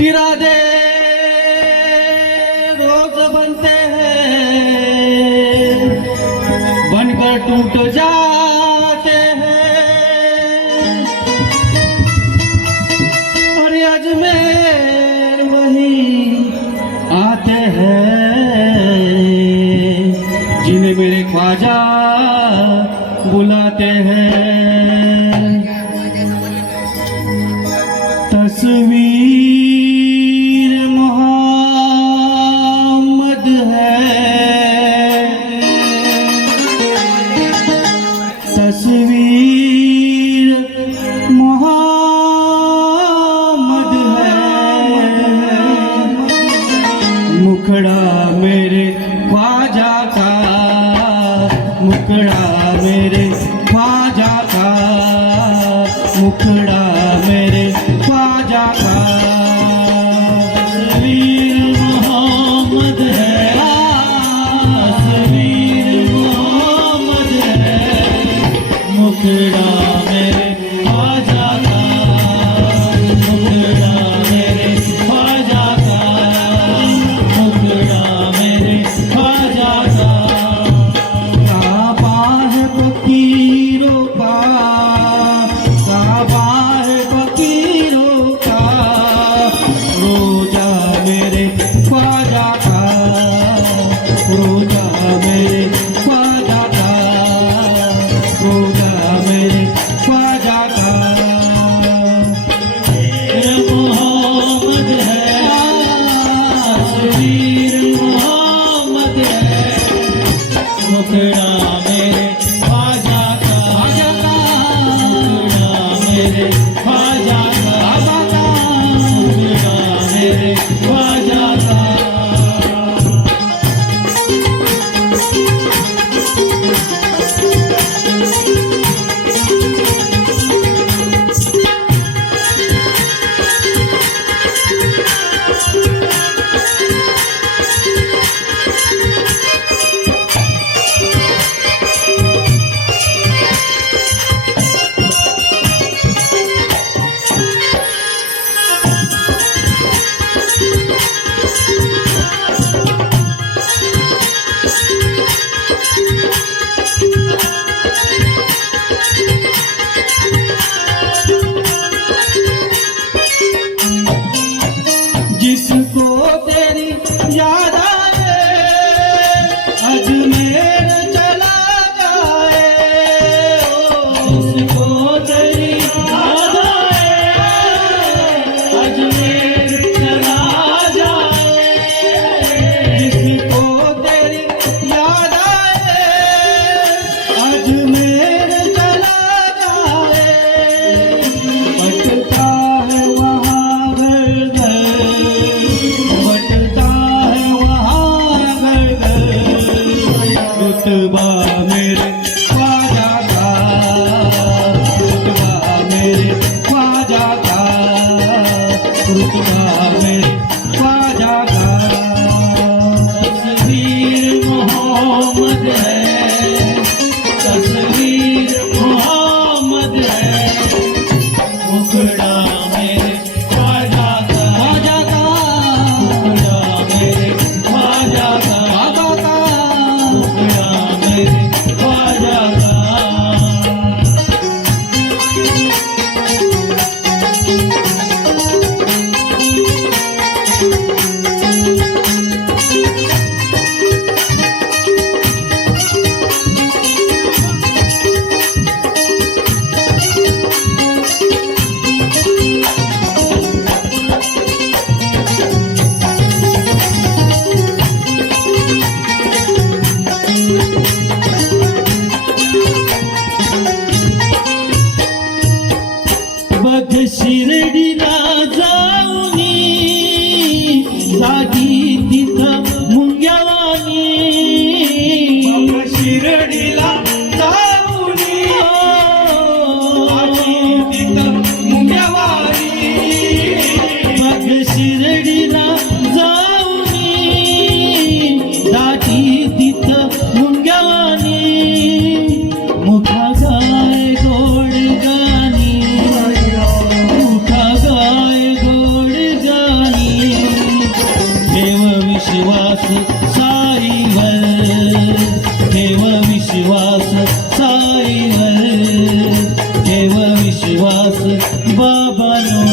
इरादे रोज बनते हैं। बनकर टूट जाते हैं। और अजमेर वही आते हैं। जिन्हें मेरे ख्वाजा बुलाते हैं। तस्वीर मुखड़ा मेरे ख्वाजा का? मुखड़ा मेरे ख्वाजा का? मुखड़ा চিরকাল Why with your. ಸಾಗಿದ್ದಿದ್ದ ಮುಂಗ್ಯವಾಗಿ ठेव विश्वास बाबानो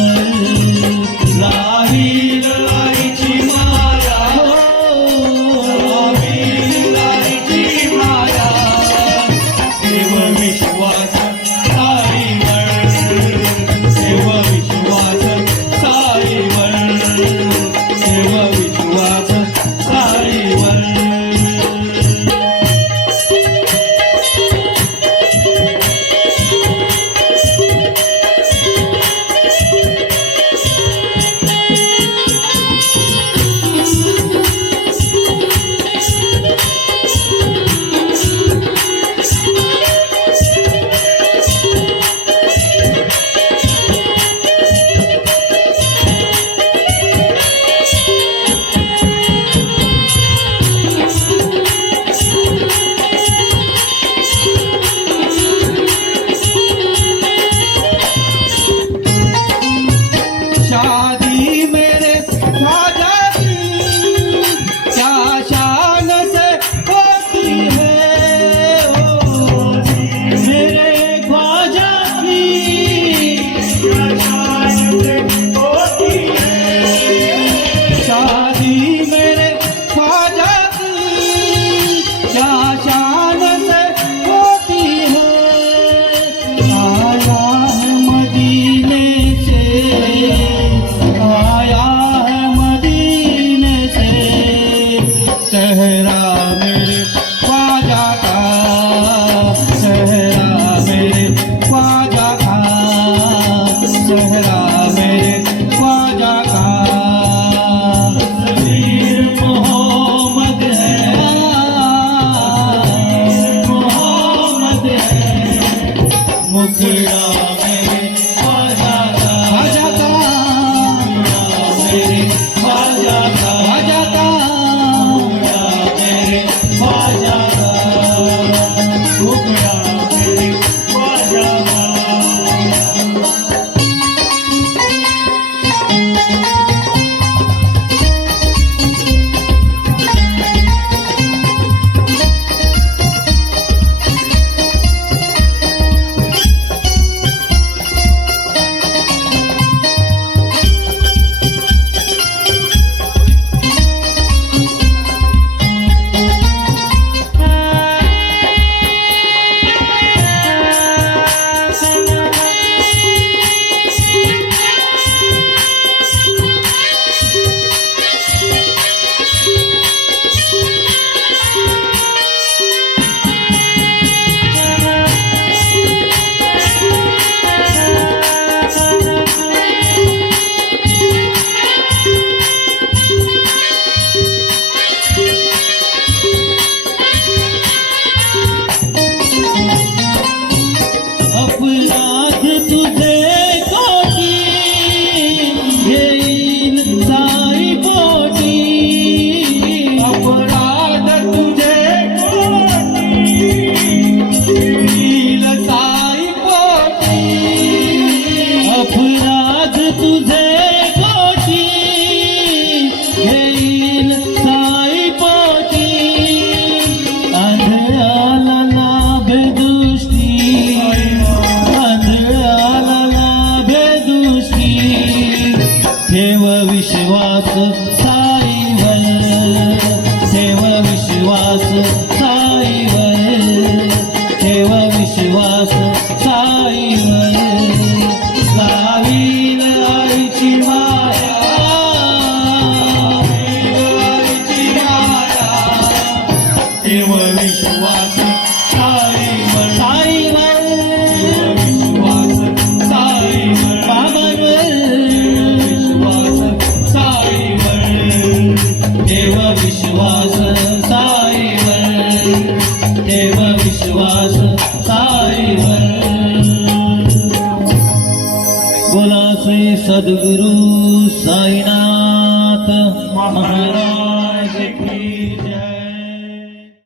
веселая.